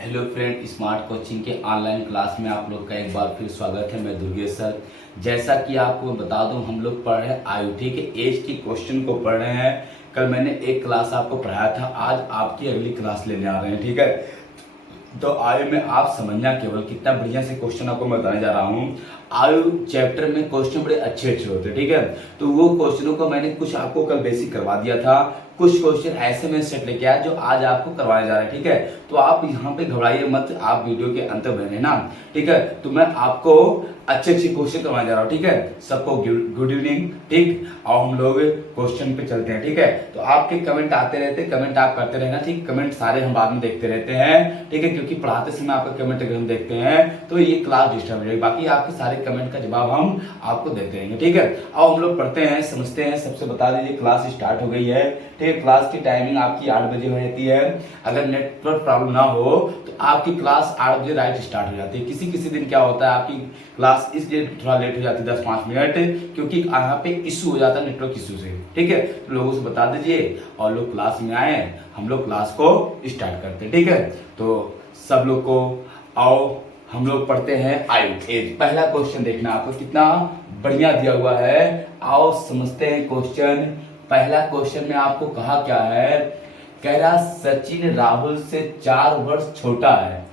Hello friend, smart coaching के online class में आप लोग का एक बार फिर स्वागत है। मैं दुर्गेश सर। जैसा कि आपको बता दूं, हम लोग पढ़ रहे हैं आईओटी के एज की क्वेश्चन को पढ़ रहे हैं। कल मैंने एक क्लास आपको पढ़ाया था, आज आपकी अगली क्लास लेने आ रहे हैं। ठीक है, तो आयु में आप समझना केवल कितना बढ़िया से क्वेश्चन आपको बताने जा रहा हूँ। आयु चैप्टर में क्वेश्चन बड़े अच्छे अच्छे होते हैं। ठीक है, तो वो क्वेश्चनों को मैंने कुछ आपको कल बेसिक करवा दिया था, कुछ क्वेश्चन ऐसे में सेट लेके आया जो आज आपको करवाया जा रहा है। ठीक है, तो आप यहाँ पे घबराइए मत, आप वीडियो के अंत बने ना। ठीक है, तो मैं आपको अच्छे अच्छे क्वेश्चन करवाने जा रहा हूँ। ठीक है, सबको गुड इवनिंग। ठीक, और हम लोग क्वेश्चन पे चलते हैं। ठीक है, तो आपके कमेंट आते रहते, कमेंट आप करते रहना। ठीक, कमेंट सारे हम बाद में देखते रहते हैं। ठीक है, क्योंकि पढ़ाते समय आपका कमेंट अगर हम देखते हैं तो ये क्लास डिस्टर्ब हो जाएगी। बाकी आपके सारे कमेंट का जवाब हम आपको देते रहेंगे। ठीक है, अब हम लोग पढ़ते हैं, समझते हैं। सबसे बता दीजिए, क्लास स्टार्ट हो गई है। ठीक है, क्लास की टाइमिंग आपकी 8 बजे हो जाती है। अगर नेटवर्क प्रॉब्लम ना हो तो आपकी क्लास 8 बजे राइट स्टार्ट हो जाती है। किसी किसी दिन क्या होता है, आपकी क्लास इसलिए थोड़ा लेट हो जाती है 10-5 मिनट, क्योंकि यहाँ पे इशू हो जाता है नेटवर्क इशू से। ठीक है, तो लोगों से बता दीजिए और लोग क्लास में आए, हम लोग क्लास को स्टार्ट करते हैं। ठीक है, तो सब लोग को आओ, हम लोग पढ़ते हैं आयु एज। पहला क्वेश्चन देखना, आपको कितना बढ़िया दिया हुआ है। आओ समझते हैं क्वेश्चन। पहला क्वेश्चन में आपको कहा क्या है, कह रहा सचिन राहुल से 4 वर्ष छोटा है।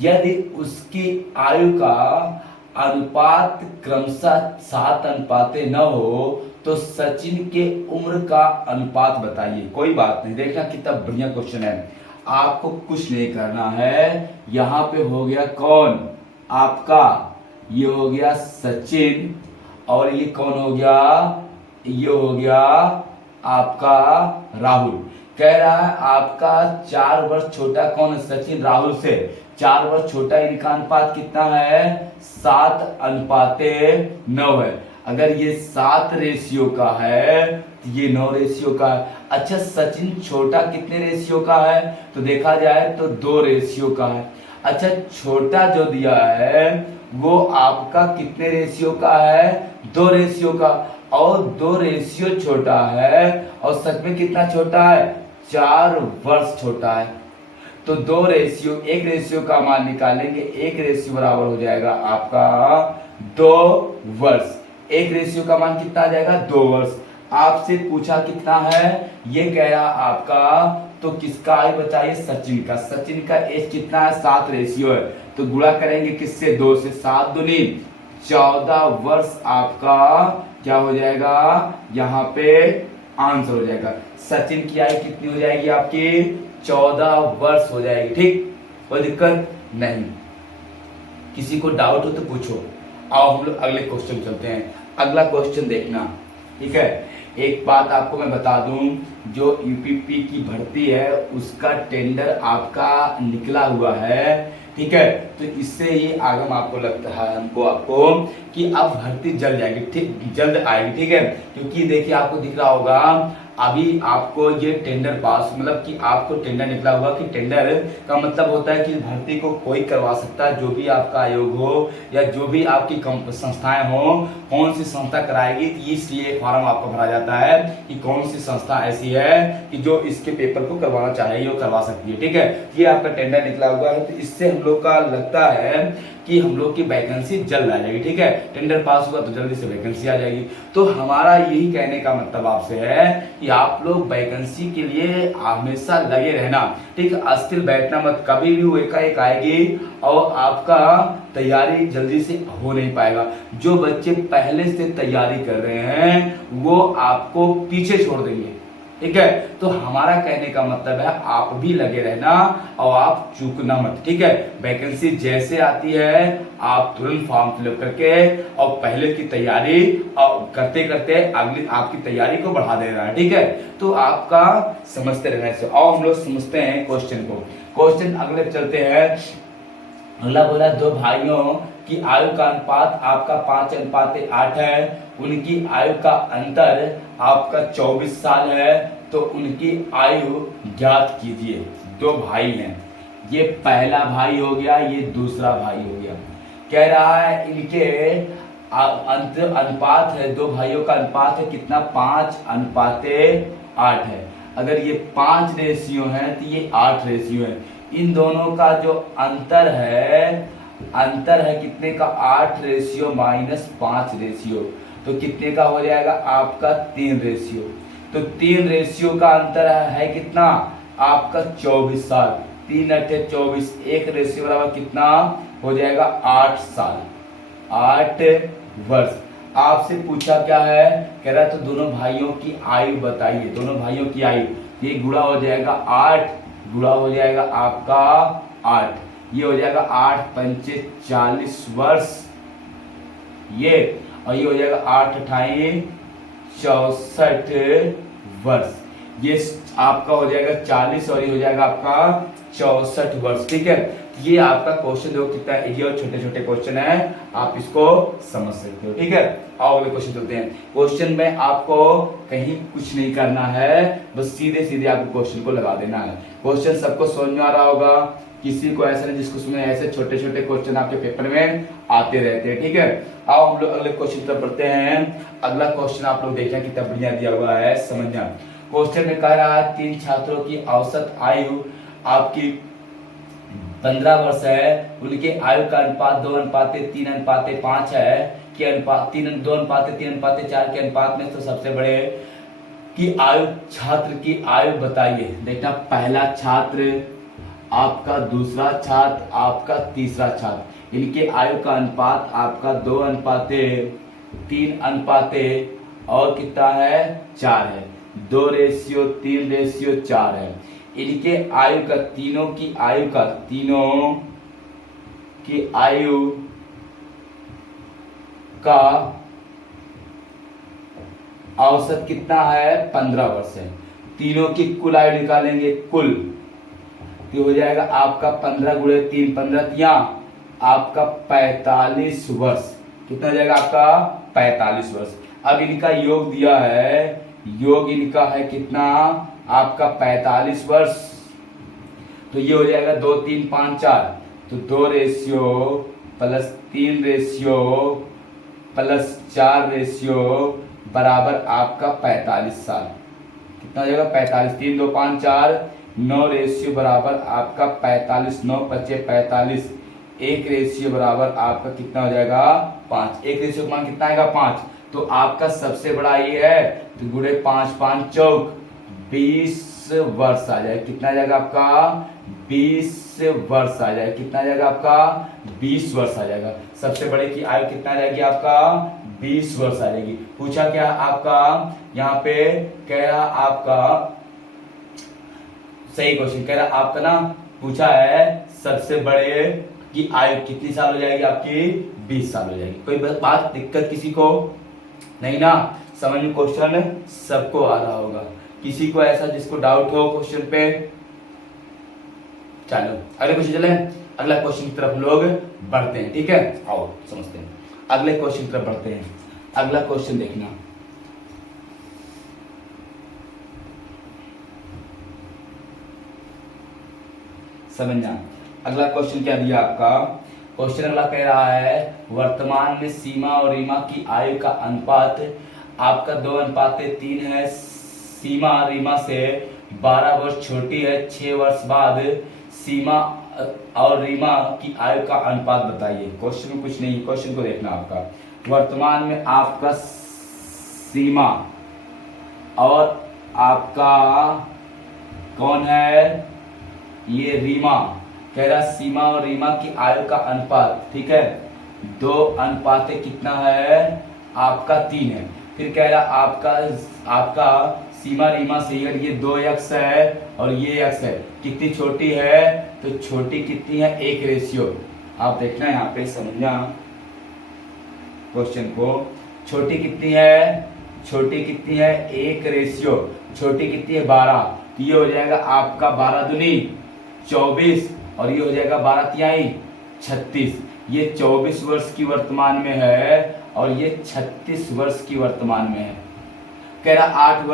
यदि उसकी आयु का अनुपात क्रमशः 7:9 हो तो सचिन के उम्र का अनुपात बताइए। कोई बात नहीं, देखना कितना बढ़िया क्वेश्चन है। आपको कुछ नहीं करना है, यहां पे हो गया कौन, आपका ये हो गया सचिन, और ये कौन हो गया, ये हो गया आपका राहुल। कह रहा है आपका 4 वर्ष छोटा कौन है, सचिन राहुल से 4 वर्ष छोटा, इनका अनुपात कितना है, 7:9 है। अगर ये 7 रेशियो का है तो ये 9 रेशियो का है। अच्छा, सचिन छोटा कितने रेशियो का है, तो देखा जाए तो 2 रेशियो का है। अच्छा, छोटा जो दिया है वो आपका कितने रेशियो का है, 2 रेशियो का, और 2 रेशियो छोटा है, और सच में कितना छोटा है, 4 वर्ष छोटा है। तो 2 रेशियो, 1 रेशियो का मान निकालेंगे, 1 रेशियो बराबर हो जाएगा आपका 2 वर्ष। 1 रेशियो का मान कितना आ जाएगा, 2 वर्ष। आपसे पूछा कितना है, ये कह रहा आपका, तो किसका आयु बताइए, सचिन का। सचिन का एज कितना है, 7 रेशियो है, तो गुणा करेंगे किससे, 2 से, 7 दूनी 14 वर्ष आपका क्या हो जाएगा, यहाँ पे आंसर हो जाएगा। सचिन की आयु कितनी हो जाएगी आपकी, 14 वर्ष हो जाएगी। ठीक, कोई दिक्कत नहीं। किसी को डाउट हो तो पूछो। आओ हम लोग अगले क्वेश्चन चलते हैं। अगला क्वेश्चन देखना। ठीक है, एक बात आपको मैं बता दूं, जो यूपीपी की भर्ती है उसका टेंडर आपका निकला हुआ है। ठीक है, तो इससे ये आगम आपको लगता है, हमको आपको कि अब भर्ती जल्द जाएगी। ठीक, जल्द आएगी। ठीक है, क्योंकि देखिए आपको दिख रहा होगा अभी आपको ये टेंडर पास, मतलब कि आपको टेंडर निकला हुआ, कि टेंडर का मतलब होता है कि भर्ती को कोई करवा सकता है, जो भी आपका आयोग हो या जो भी आपकी संस्थाएं हो, कौन सी संस्था कराएगी, इसलिए फॉर्म आपको भरा जाता है कि कौन सी संस्था ऐसी है कि जो इसके पेपर को करवाना चाहेगी वो करवा सकती है। ठीक है, ये आपका टेंडर निकला हुआ है, तो इससे हम लोग का लगता है कि हम लोग की वैकेंसी जल्द आ जाएगी। ठीक है, टेंडर पास हुआ तो जल्दी से वैकेंसी आ जाएगी। तो हमारा यही कहने का मतलब आपसे है कि आप लोग वैकेंसी के लिए हमेशा लगे रहना। ठीक है, अस्थिर बैठना मत, कभी भी वो एकाएक आएगी और आपका तैयारी जल्दी से हो नहीं पाएगा। जो बच्चे पहले से तैयारी कर रहे हैं वो आपको पीछे छोड़ देंगे। ठीक है, तो हमारा कहने का मतलब है आप भी लगे रहना और आप चूकना मत। ठीक है, वैकेंसी जैसे आती है आप तुरंत फॉर्म फिलअप करके और पहले की तैयारी और करते करते अगली आपकी तैयारी को बढ़ा दे रहा है। ठीक है, तो आपका समझते रहना इसे। और हम लोग समझते हैं क्वेश्चन को। क्वेश्चन अगले चलते हैं। अगला बोला, 2 भाइयों की आयु का अनुपात आपका 5:8 है। उनकी आयु का अंतर आपका 24 साल है, तो उनकी आयु ज्ञात कीजिए। 2 भाई हैं, ये पहला भाई हो गया, ये दूसरा भाई हो गया। कह रहा है इनके अनुपात है, 2 भाइयों का अनुपात है कितना, 5:8 है। अगर ये 5 रेशियो है तो ये 8 रेशियो है। इन दोनों का जो अंतर है कितने का, 8:-5 तो कितने का हो जाएगा आपका 3 तो 3 का अंतर है कितना आपका 24 साल, 3×8 = 24, 1 बराबर कितना हो जाएगा 8 साल, 8 वर्ष। आपसे पूछा क्या है, कह रहा है तो दोनों भाइयों की आयु बताइए, दोनों भाइयों की आयु, ये गुणा हो जाएगा 8, गुणा हो जाएगा आपका 8, ये हो जाएगा 8×5 = 40 वर्ष ये, और ये हो जाएगा 8×8 = 64 वर्ष, ये आपका हो जाएगा 40 और ये हो जाएगा आपका 64 वर्ष। ठीक है, ये आपका क्वेश्चन देखो कितना इजी और छोटे छोटे क्वेश्चन है, आप इसको समझ सकते हो। ठीक है, आओ अगले क्वेश्चन चलते हैं। क्वेश्चन में आपको कहीं कुछ नहीं करना है, बस सीधे सीधे आपको क्वेश्चन को लगा देना है। क्वेश्चन सबको समझ में आ रहा होगा, किसी को ऐसा नहीं जिसको सुने, ऐसे छोटे छोटे क्वेश्चन आपके पेपर में आते रहते हैं। ठीक है, आओ हम लोग अगले क्वेश्चन पर बढ़ते हैं। अगला क्वेश्चन आप लोग देखें कितना बढ़िया दिया हुआ है, समझना। क्वेश्चन में कह रहा है 3 छात्रों की औसत आयु आपकी 15 वर्ष है, उनके आयु का अनुपात 2:3:5 है कि अनुपात 2:3:4 के अनुपात में तो सबसे बड़े की आयु, छात्र की आयु बताइए। देखना, पहला छात्र आपका, दूसरा छात्र आपका, तीसरा छात्र, इनके आयु का अनुपात आपका 2:3 और कितना है 4 है, 2:3:4 है। इनके आयु का, तीनों की आयु का औसत कितना है 15 वर्ष है। तीनों की कुल आयु निकालेंगे, कुल तो हो जाएगा आपका 15×3 15 आपका 45 वर्ष। कितना हो जाएगा आपका 45 वर्ष। अब इनका योग दिया है, योग इनका है कितना आपका 45 वर्ष, तो ये हो जाएगा 2:3:5:4, तो 2:3:3:4 बराबर आपका 45 साल। कितना हो जाएगा 45, 3×2=5=4, 9 बराबर आपका 45, 9×5 = 45, 1 बराबर आपका कितना हो जाएगा 5, 1 का मान कितना आएगा 5, तो आपका सबसे बड़ा ये है, तो गुणे 5×5 = 24, 20 वर्ष आ जाएगा। कितना आ जाएगा आपका 20 वर्ष आ जाएगा। कितना आ जाएगा आपका 20 वर्ष आ जाएगा। सबसे बड़े की आयु कितना आ जाएगी आपका 20 वर्ष आ जाएगी। पूछा क्या आपका, यहाँ पे कह रहा आपका सही क्वेश्चन कह रहा आपका ना, पूछा है सबसे बड़े की आयु कितनी साल हो जाएगी आपकी 20 साल हो जाएगी। कोई बात दिक्कत किसी को नहीं ना, समझ में क्वेश्चन सबको आ रहा होगा। किसी को ऐसा जिसको डाउट हो क्वेश्चन पे, चलो अगले क्वेश्चन चले। अगला क्वेश्चन की तरफ हम लोग बढ़ते हैं। ठीक है, आओ समझते हैं, अगले क्वेश्चन की तरफ बढ़ते हैं। अगला क्वेश्चन देखना, समझना। अगला क्वेश्चन क्या दिया आपका, क्वेश्चन अगला कह रहा है वर्तमान में सीमा और रीमा की आयु का अनुपात आपका 2:3 है। सीमा रीमा से 12 वर्ष छोटी है। 6 वर्ष बाद सीमा और रीमा की आयु का अनुपात बताइए। क्वेश्चन में कुछ नहीं, क्वेश्चन को देखना आपका। वर्तमान में आपका सीमा और आपका कौन है, ये रीमा। कह रहा सीमा और रीमा की आयु का अनुपात, ठीक है, 2:, कितना है आपका 3 है। फिर कह रहा आपका सीमा रीमा से ये 2x है और ये x है, कितनी छोटी है, तो छोटी कितनी है 1:। आप देखना यहाँ पे, समझना क्वेश्चन को। छोटी कितनी है, छोटी कितनी है 1:। छोटी कितनी है 12, तो ये हो जाएगा आपका 12 दूनी 24 और ये हो जाएगा 12 तिहाई 36। ये 24 वर्ष की वर्तमान में है और ये 36 वर्ष की वर्तमान में है। कह रहा 8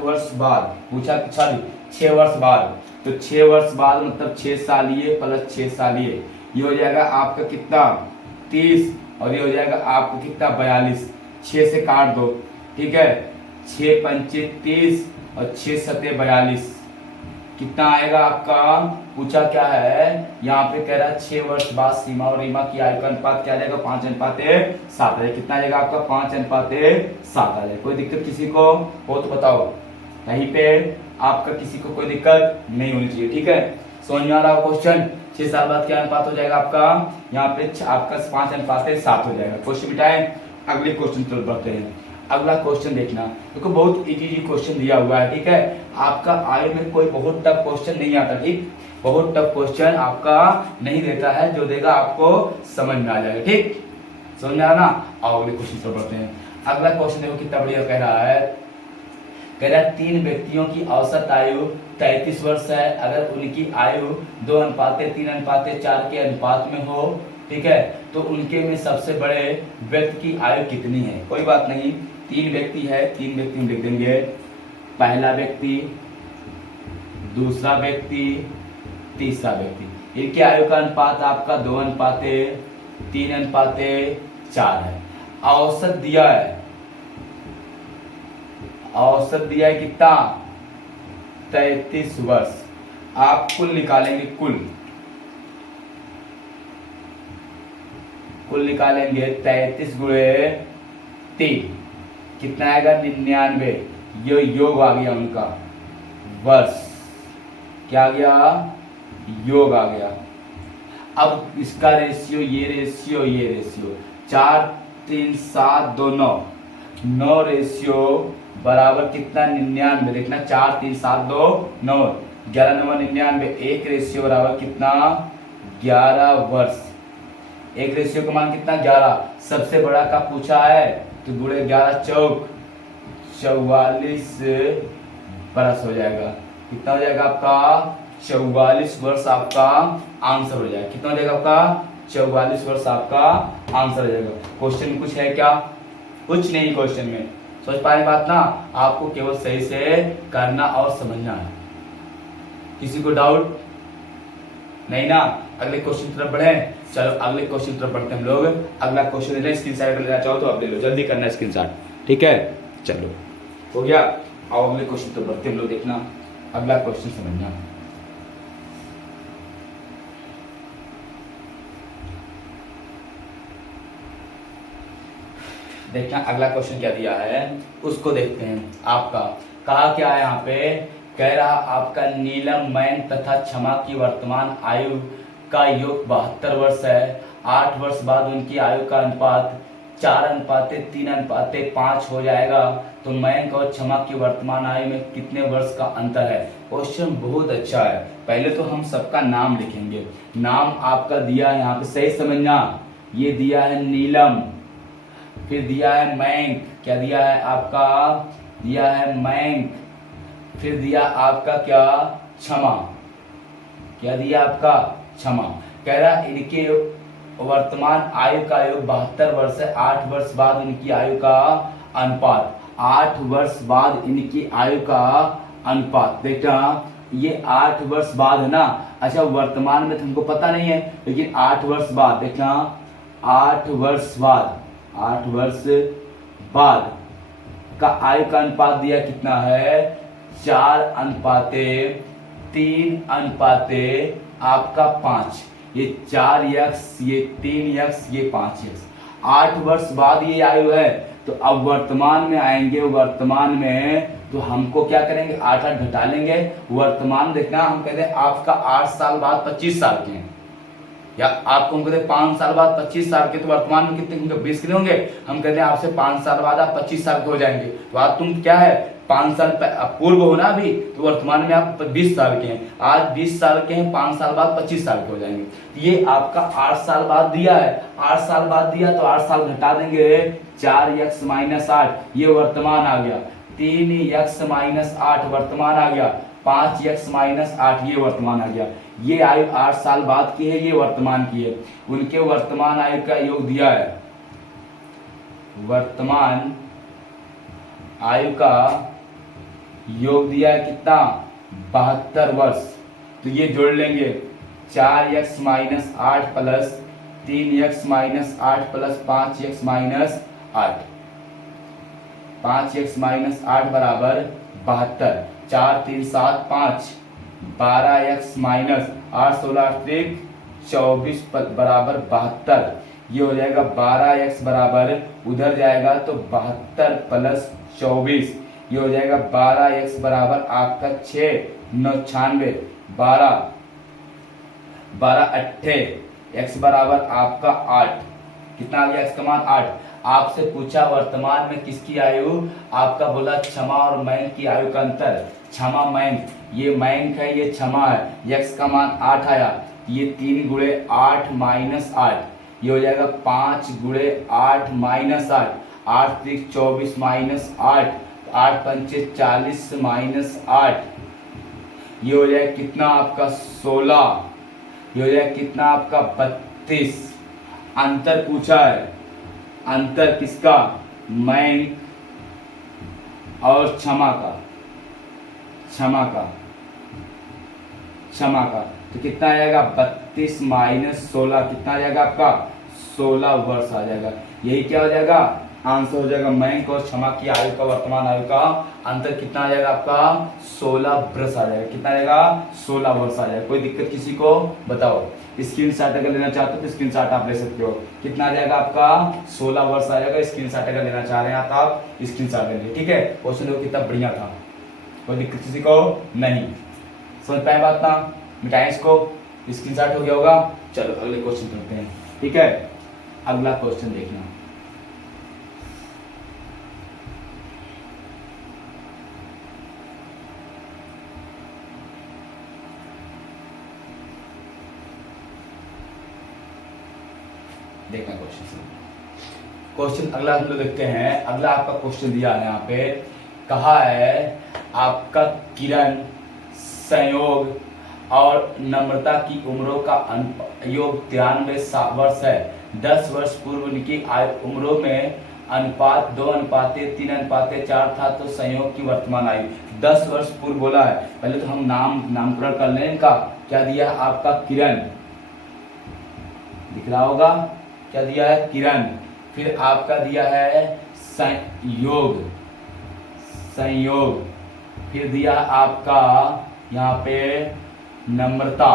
वर्ष बाद, पूछा 6 वर्ष बाद, तो 6 वर्ष बाद मतलब 6 साल ये प्लस 6 साल ये हो जाएगा आपका कितना 30 और ये हो जाएगा आपका कितना 42। 6 से काट दो, ठीक है, 6×5 = 30 और 6×7 = 42। कितना आएगा आपका, पूछा क्या है यहाँ पे, कह रहा है 6 वर्ष बाद सीमा और रीमा की आयु का अनुपात क्या आ जाएगा, 5:7 आ जाएगा। कितना आ जाएगा आपका, 5:7 आ जाएगा। कोई दिक्कत किसी को हो तो बताओ, यहीं पे आपका किसी को कोई दिक्कत नहीं होनी चाहिए, ठीक है। समझ में आ रहा क्वेश्चन। 6 साल बाद क्या अनुपात हो जाएगा आपका, यहाँ पे आपका 5:7 हो जाएगा। क्वेश्चन बिठाए, अगले क्वेश्चन तरफ बढ़ते हैं। अगला क्वेश्चन देखना, देखो बहुत इजी क्वेश्चन दिया हुआ है, ठीक है। आपका आयु में कोई बहुत टफ क्वेश्चन नहीं आता, ठीक, बहुत टफ क्वेश्चन आपका नहीं देता है, जो देगा आपको समझ में आ जाएगा, ठीक, समझ में आ ना। आओ अगले क्वेश्चन पर बढ़ते हैं। अगला क्वेश्चन देखो कितना बढ़िया कह रहा है, कह रहा है 3 व्यक्तियों की औसत आयु 33 वर्ष है, अगर उनकी आयु 2:3:4 के अनुपात में हो, ठीक है, तो उनके में सबसे बड़े व्यक्ति की आयु कितनी है। कोई बात नहीं, 3 व्यक्ति है, 3 व्यक्ति हम लिख देंगे, पहला व्यक्ति, दूसरा व्यक्ति, तीसरा व्यक्ति। इनकी आयु का अनुपात आपका 2:3:4 है। औसत दिया है, औसत दिया है कितना, 33 वर्ष। आप कुल निकालेंगे, कुल निकालेंगे, 33 गुणे 3 कितना आएगा, 99। ये योग आ गया उनका वर्ष, क्या आ गया, योग आ गया। अब इसका रेशियो, ये रेशियो, ये रेशियो, 4 3 7 2 9, 9 रेशियो बराबर कितना, 99। देखना 4 3 7 2 9, 11 9 99, 1 रेशियो बराबर कितना, 11 वर्ष। एक रेशियो का मान कितना, 11। सबसे बड़ा का पूछा है तो गुणे 11 चौक 44 बरस हो जाएगा। कितना हो जाएगा आपका, 44 वर्ष आपका आंसर हो जाएगा। कितना हो जाएगा आपका, 44 वर्ष आपका आंसर हो जाएगा। क्वेश्चन में कुछ है क्या, कुछ नहीं। क्वेश्चन में सोच पा रहे बात ना, आपको केवल सही से करना और समझना है। किसी को डाउट नहीं ना। अगले क्वेश्चन तरफ बढ़े, चलो अगले क्वेश्चन तरफ बढ़ते हैं हम लोग। अगला क्वेश्चन ले, स्क्रीनशॉट लेना चाहो तो आप ले लो, जल्दी करना है स्क्रीनशॉट, ठीक है। चलो हो गया, आओ अगले क्वेश्चन तरफ बढ़ते हैं हम लोग। देखना अगला क्वेश्चन समझना, देखना अगला क्वेश्चन क्या दिया है उसको देखते हैं। आपका कहा क्या है यहाँ पे, कह रहा आपका नीलम, मैन तथा क्षमा की वर्तमान आयु का योग 72 वर्ष है। 8 वर्ष बाद उनकी आयु का अनुपात 4:3:5 हो जाएगा। तो मयंक और क्षमा की वर्तमान आयु में कितने वर्ष का अंतर है। क्वेश्चन बहुत अच्छा है। पहले तो हम सबका नाम लिखेंगे। नाम आपका दिया है यहाँ पे, सही समझना, ये दिया है नीलम, फिर दिया है मयंक, क्या दिया है आपका, दिया है मयंक, फिर दिया आपका क्या, क्षमा, क्या दिया आपका, क्षमा। कह रहा इनके वर्तमान आयु का योग 72 वर्ष है। 8 वर्ष बाद इनकी आयु का अनुपात, 8 वर्ष बाद इनकी आयु का अनुपात, देखना ये 8 वर्ष बाद है ना। अच्छा वर्तमान में तुमको पता नहीं है, लेकिन 8 वर्ष बाद, देखना 8 वर्ष बाद, 8 वर्ष बाद का आयु का अनुपात दिया कितना है, 4:3:5 आपका 5। ये 4x, ये 3x, ये 5x। 8 वर्ष बाद ये आयु है। तो अब वर्तमान में आएंगे, वर्तमान में तो हमको क्या करेंगे, 8 घटा लेंगे। वर्तमान देखना, हम कहते हैं आपका 8 साल बाद 25 साल के हैं, या आपको हम कहते हैं 5 साल बाद 25 साल के, तो वर्तमान में कितने होंगे, 20 के होंगे। हम कहते हैं आपसे 5 साल बाद आप 25 साल के हो जाएंगे। तो आज तुम क्या है, 5 साल पूर्व हो ना अभी, तो वर्तमान में आप 20 साल के हैं। आज 20 साल के हैं, 5 साल बाद 25 साल के हो जाएंगे। ये आपका 8 साल बाद दिया है। 8 साल बाद दिया तो 8 साल घटा देंगे, 4x - 8 ये वर्तमान आ गया, 3x - 8 वर्तमान आ गया, 5x - 8 ये वर्तमान आ गया। ये आयु 8 साल बाद की है, ये वर्तमान की है। उनके वर्तमान आयु का योग दिया है, वर्तमान आयु का योग दिया है कितना, 72 वर्ष। तो ये जोड़ लेंगे, 4x - 8 plus 3x - 8 plus 5x - 8, 5x - 8 बराबर 72। 4 3 7 5, 12x माइनस 8 16 8 24 बराबर 72। ये हो जाएगा 12x बराबर, उधर जाएगा तो 72 प्लस 24, ये हो जाएगा 12x बराबर आपका 6 9 96, 12 12 अट्ठे, x बराबर आपका 8। कितना आ गया x का मान 8। आपसे पूछा वर्तमान में किसकी आयु, आपका बोला क्षमा और मैंक की आयु का अंतर। क्षमा मैंक, ये मैंक है ये क्षमा है। x का मान 8 आया, ये 3 गुणे 8 माइनस 8, ये हो जाएगा 5 गुणे 8 माइनस 8, 8 3 24 माइनस 8, 8 पंचे 40 माइनस 8, ये हो जाएगा कितना आपका 16, ये हो जाएगा कितना आपका 32। अंतर पूछा है, अंतर किसका, मैंक और क्षमा का, क्षमा का, क्षमा का। तो कितना आ जाएगा 32 माइनस 16, कितना आ जाएगा आपका 16 वर्ष आ जाएगा। यही क्या हो जाएगा आंसर हो जाएगा। मैंक और क्षमा की आयु का वर्तमान आयु का अंतर कितना आ जाएगा आपका 16 वर्ष आ जाएगा। कितना आ जाएगा 16 वर्ष आ जाएगा। कोई दिक्कत किसी को बताओ। स्क्रीनशॉट अगर लेना चाहते हो तो स्क्रीनशॉट आप ले सकते हो। कितना आ जाएगा आपका 16 वर्ष आ जाएगा। स्क्रीनशॉट अगर लेना चाह रहे हैं तो आप स्क्रीनशॉट ले लीजिए। ठीक है, क्वेश्चन देखो कितना बढ़िया था, कोई दिक्कत किसी को नहीं। समझ पाए बात ना, मिटाएं इसको, स्क्रीनशॉट हो गया होगा। चलो अगले क्वेश्चन करते हैं। ठीक है, अगला क्वेश्चन देखना। देखना क्वेश्चन अगला हम लोग देखते हैं। अगला आपका क्वेश्चन दिया है यहाँ पे, कहा है आपका किरण, संयोग और नम्रता की उम्रों का योग 93 वर्ष है। 10 वर्ष पूर्व उनकी आयु उम्रों में अनुपात 2:3:4 था, तो संयोग की वर्तमान आयु 10 वर्ष पूर्व बोला है। पहले तो हम नामकरण कर लें इनका। क्या दिया है आपका किरण, दिख रहा होगा क्या दिया है किरण। फिर आपका दिया है संयोग, संयोग। फिर दिया आपका यहाँ पे नम्रता।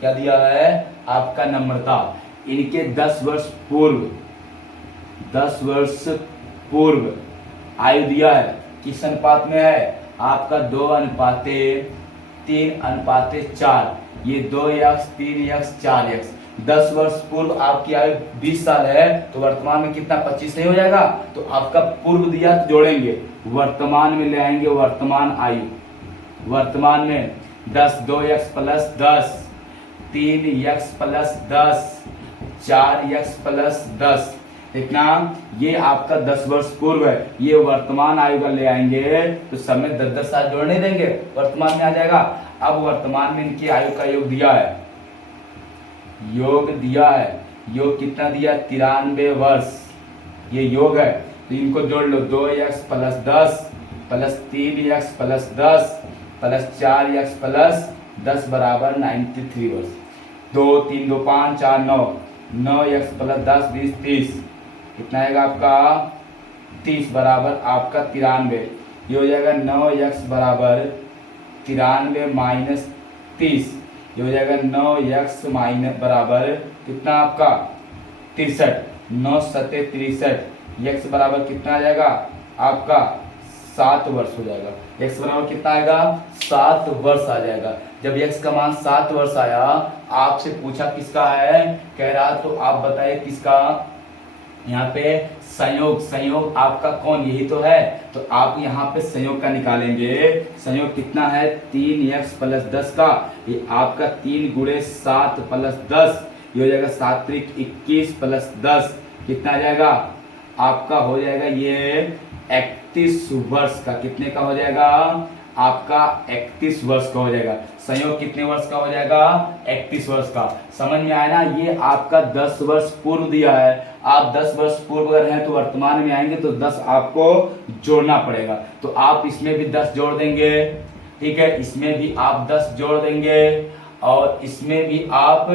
क्या दिया है आपका नम्रता। इनके 10 वर्ष पूर्व, 10 वर्ष पूर्व आयु दिया है। किस अनुपात में है आपका 2:3:4। ये 2x 3x 4x। 10 वर्ष पूर्व आपकी आयु 20 साल है, तो वर्तमान में कितना 25 नहीं हो जाएगा। तो आपका पूर्व दिया तो जोड़ेंगे, वर्तमान में ले आएंगे वर्तमान आयु। वर्तमान में 10 2x plus 10, 3x plus 10, 4x plus 10। देखना ये आपका 10 वर्ष पूर्व है, ये वर्तमान आयु का ले आएंगे तो सब में 10-10 साल जोड़ने देंगे, वर्तमान में आ जाएगा। अब वर्तमान में इनकी आयु का योग दिया है, योग दिया है। योग कितना दिया 93 वर्ष, ये योग है। तो इनको जोड़ लो, 2x plus 10 plus 3x plus 10 plus 4x plus 10 बराबर 93 वर्ष। 2 3 2 5 4 9, 9x प्लस 10 20 30। कितना आएगा आपका 30 बराबर आपका 93। ये हो जाएगा 9x बराबर 93 माइनस 30। ये हो जाएगा 9x माइनस बराबर कितना आपका 63। 9 7 63। x बराबर कितना आ जाएगा आपका 7 वर्ष हो जाएगा। x बराबर कितना आएगा 7 वर्ष आ जाएगा। जब x का मान 7 वर्ष आया, आपसे पूछा किसका है, कह रहा तो आप बताइए किसका। यहाँ पे संयोग, संयोग आपका कौन, यही तो है। तो आप यहाँ पे संयोग का निकालेंगे। संयोग कितना है 3x प्लस 10 का, ये आपका 3 गुणे 7 प्लस 10, ये हो जाएगा 7 त्रिक 21 प्लस 10। कितना आ जाएगा आपका हो जाएगा ये 31 वर्ष का। कितने का हो जाएगा आपका 31 वर्ष का हो जाएगा। संयोग कितने वर्ष का हो जाएगा 31 वर्ष का। समझ में आया ना। ये आपका 10 वर्ष पूर्व दिया है। आप 10 वर्ष पूर्व अगर हैं तो वर्तमान में आएंगे तो 10 आपको जोड़ना पड़ेगा। तो आप इसमें भी 10 जोड़ देंगे, ठीक है, इसमें भी आप 10 जोड़ देंगे और इसमें भी आप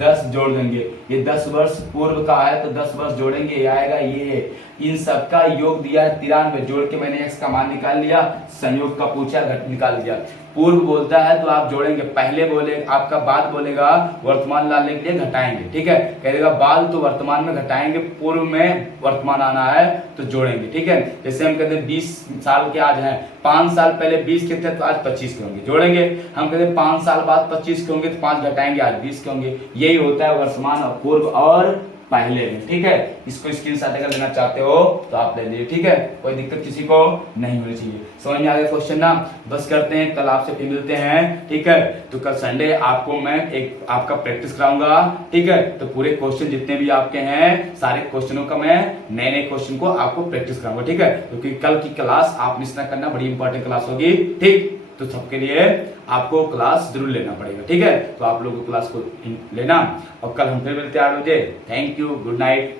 10 जोड़ देंगे। ये 10 वर्ष पूर्व का है तो 10 वर्ष जोड़ेंगे, ये आएगा ये इन सबका योग दिया है 93, जोड़ के मैंने x का मान निकाल लिया, संयोग का पूछा घट निकाल दिया। पूर्व बोलता है तो आप जोड़ेंगे, पहले बोले आपका बाद बोलेगा वर्तमान लाने के लिए घटाएंगे, ठीक है, कहेगा बाल तो वर्तमान में घटाएंगे, पूर्व में वर्तमान आना है तो जोड़ेंगे, ठीक है। जैसे हम कहते हैं 20 साल के आज हैं, 5 साल पहले 20 के थे तो आज 25 के होंगे, जोड़ेंगे। हम कहते हैं 5 साल बाद 25 के होंगे तो 5 घटाएंगे, आज 20 के होंगे। यही होता है वर्तमान और पूर्व और पहले में, ठीक है। इसको स्क्रीनशॉट अगर लेना चाहते हो तो आप ले लीजिए, ठीक है, कोई दिक्कत किसी को नहीं होनी चाहिए। समझ में आ गया क्वेश्चन ना? बस करते हैं, कल आपसे फिर मिलते हैं, ठीक है। तो कल संडे आपको मैं एक आपका प्रैक्टिस कराऊंगा, ठीक है। तो पूरे क्वेश्चन जितने भी आपके हैं सारे क्वेश्चनों का मैं नए नए क्वेश्चन को आपको प्रैक्टिस कराऊंगा, ठीक है। क्योंकि कल की क्लास आप मिस ना करना, बड़ी इंपॉर्टेंट क्लास होगी, ठीक। तो सबके लिए आपको क्लास जरूर लेना पड़ेगा, ठीक है। तो आप लोगों को क्लास को लेना, और कल हम फिर मिलते हैं 8 बजे। Thank you, good night.